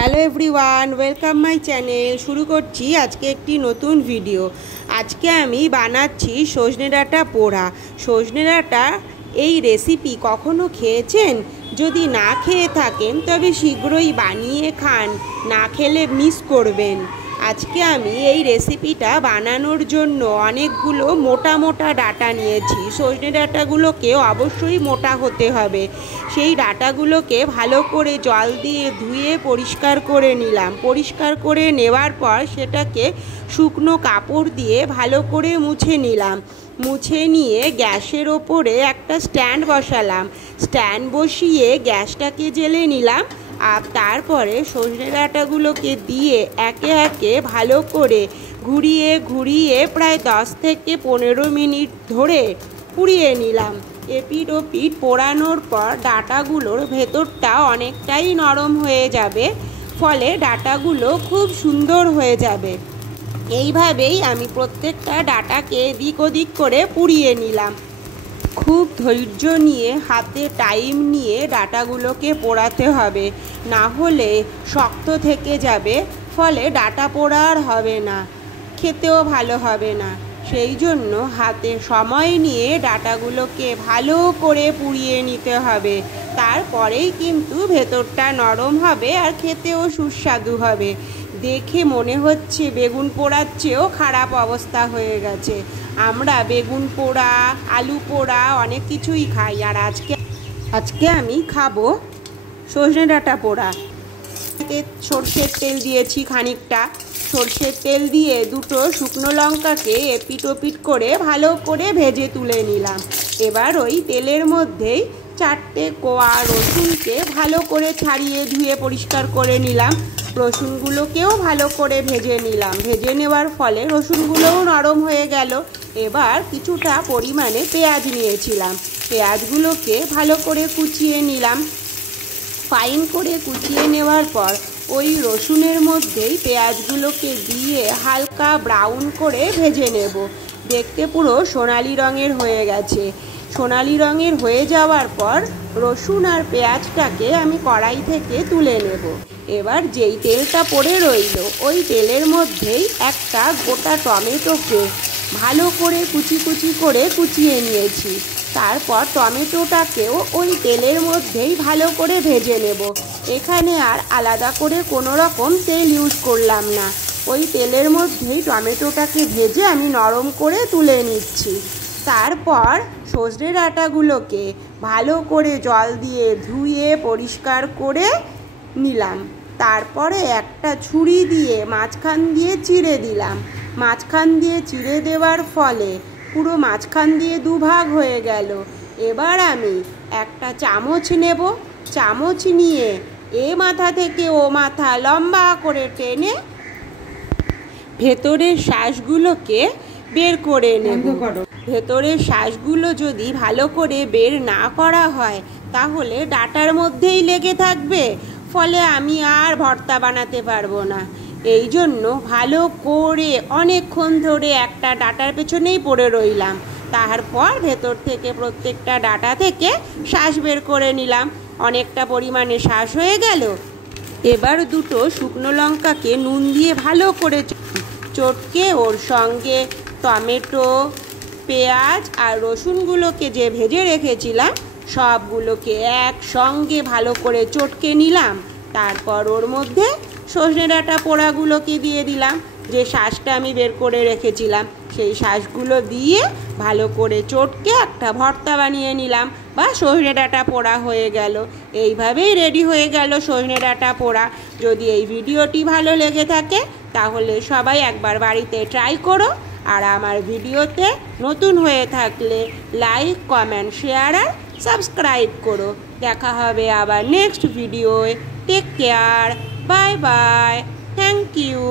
Hello everyone, welcome my channel. শুরু করছি আজকে একটি নতুন ভিডিও। আজকে আমি বানাচ্ছি সজনে ডাঁটা পোড়া। সজনে ডাঁটা এই রেসিপি কখনো খেয়েছেন? যদি না খেয়ে থাকেন তবে শীঘ্রই বানিয়ে খান, না খেলে মিস করবেন। আজকে আমি এই রেসিপিটা বানানোর জন্য অনেকগুলো মোটা মোটা ডাঁটা নিয়েছি। সজনে ডাঁটাগুলোকে অবশ্যই মোটা হতে হবে। সেই ডাঁটাগুলোকে ভালো করে জল দিয়ে ধুয়ে পরিষ্কার করে নিলাম। পরিষ্কার করে নেওয়ার পর সেটাকে শুকনো কাপড় দিয়ে ভালো করে মুছে নিলাম। মুছে নিয়ে গ্যাসের ওপরে একটা স্ট্যান্ড বসালাম। স্ট্যান্ড বসিয়ে গ্যাসটাকে জ্বেলে নিলাম। আর তারপরে সজনে ডাঁটাগুলোকে দিয়ে একে একে ভালো করে ঘুরিয়ে ঘুরিয়ে প্রায় 10 থেকে 15 মিনিট ধরে পুড়িয়ে নিলাম। এপিঠ ওপিঠ পোড়ানোর পর ডাঁটাগুলোর ভেতরটা অনেকটাই নরম হয়ে যাবে, ফলে ডাঁটাগুলো খুব সুন্দর হয়ে যাবে। এইভাবেই আমি প্রত্যেকটা ডাঁটাকে এদিক ওদিক করে পুড়িয়ে নিলাম। খুব ধৈর্য নিয়ে হাতে টাইম নিয়ে ডাঁটাগুলোকে পোড়াতে হবে, না হলে শক্ত থেকে যাবে, ফলে ডাঁটা পোড়া আর হবে না, খেতেও ভালো হবে না। সেই জন্য হাতে সময় নিয়ে ডাঁটাগুলোকে ভালো করে পুড়িয়ে নিতে হবে। তারপরেই কিন্তু ভেতরটা নরম হবে আর খেতেও সুস্বাদু হবে। দেখে মনে হচ্ছে বেগুন পোড়ার চেয়েও খারাপ অবস্থা হয়ে গেছে। আমরা বেগুন পোড়া, আলু পোড়া অনেক কিছুই খাই, আর আজকে আমি খাবো সজনে ডাঁটা পোড়া। সর্ষের তেল দিয়েছি খানিকটা। সর্ষের তেল দিয়ে দুটো শুকনো লঙ্কাকে এপিট ওপিট করে ভালো করে ভেজে তুলে নিলাম। এবার ওই তেলের মধ্যেই 4টে কোয়া রসুনকে ভালো করে ছাড়িয়ে ধুয়ে পরিষ্কার করে নিলাম। রসুনগুলোকেও ভালো করে ভেজে নিলাম। ভেজে নেওয়ার ফলে রসুনগুলোও নরম হয়ে গেল। এবার কিছুটা পরিমাণে পেঁয়াজ নিয়েছিলাম। পেঁয়াজগুলোকে ভালো করে কুচিয়ে নিলাম। ফাইন করে কুচিয়ে নেওয়ার পর ওই রসুনের মধ্যেই পেঁয়াজগুলোকে দিয়ে হালকা ব্রাউন করে ভেজে নেব। দেখতে পুরো সোনালি রঙের হয়ে গেছে। সোনালি রঙের হয়ে যাওয়ার পর রসুন আর পেঁয়াজটাকে আমি কড়াই থেকে তুলে নেব। এবার যেই তেলটা পড়ে রইল ওই তেলের মধ্যেই একটা গোটা টমেটোকে ভালো করে কুচি কুচি করে কুচিয়ে নিয়েছি। তারপর টমেটোটাকেও ওই তেলের মধ্যেই ভালো করে ভেজে নেব। এখানে আর আলাদা করে কোনো রকম তেল ইউজ করলাম না। ওই তেলের মধ্যেই টমেটোটাকে ভেজে আমি নরম করে তুলে নিচ্ছি। তারপর সজনে ডাঁটাগুলোকে ভালো করে জল দিয়ে ধুয়ে পরিষ্কার করে নিলাম। তারপরে একটা ছুরি দিয়ে মাঝখান দিয়ে চিড়ে দিলাম। মাঝখান দিয়ে চিড়ে দেওয়ার ফলে পুরো মাঝখান দিয়ে দুভাগ হয়ে গেল। এবার আমি একটা চামচ নেব। চামচ নিয়ে এ মাথা থেকে ও মাথা লম্বা করে টেনে ভেতরের শ্বাসগুলোকে বের করে নেব। ভেতরের শ্বাসগুলো যদি ভালো করে বের না করা হয় তাহলে ডাঁটার মধ্যেই লেগে থাকবে, ফলে আমি আর ভর্তা বানাতে পারবো না। এই জন্য ভালো করে অনেকক্ষণ ধরে একটা ডাঁটার পেছনেই পড়ে রইলাম। তারপর ভেতর থেকে প্রত্যেকটা ডাঁটা থেকে শ্বাস বের করে নিলাম। অনেকটা পরিমাণে শ্বাস হয়ে গেল। এবার দুটো শুকনো লঙ্কাকে নুন দিয়ে ভালো করে চটকে ওর সঙ্গে টমেটো, পেঁয়াজ আর রসুনগুলোকে যে ভেজে রেখেছিলাম সবগুলোকে একসঙ্গে ভালো করে চটকে নিলাম। তারপর ওর মধ্যে সজনে ডাঁটা পোড়াগুলোকে দিয়ে দিলাম। যে শ্বাসটা আমি বের করে রেখেছিলাম সেই শ্বাসগুলো দিয়ে ভালো করে চটকে একটা ভর্তা বানিয়ে নিলাম, বা সজনে ডাঁটা পোড়া হয়ে গেল। এইভাবেই রেডি হয়ে গেল সজনে ডাঁটা পোড়া। যদি এই ভিডিওটি ভালো লেগে থাকে তাহলে সবাই একবার বাড়িতে ট্রাই করো। আর আমার ভিডিওতে নতুন হয়ে থাকলে লাইক, কমেন্ট, শেয়ার আর সাবস্ক্রাইব করো। দেখা হবে আবার নেক্সট ভিডিওয়। Take care, bye bye, thank you.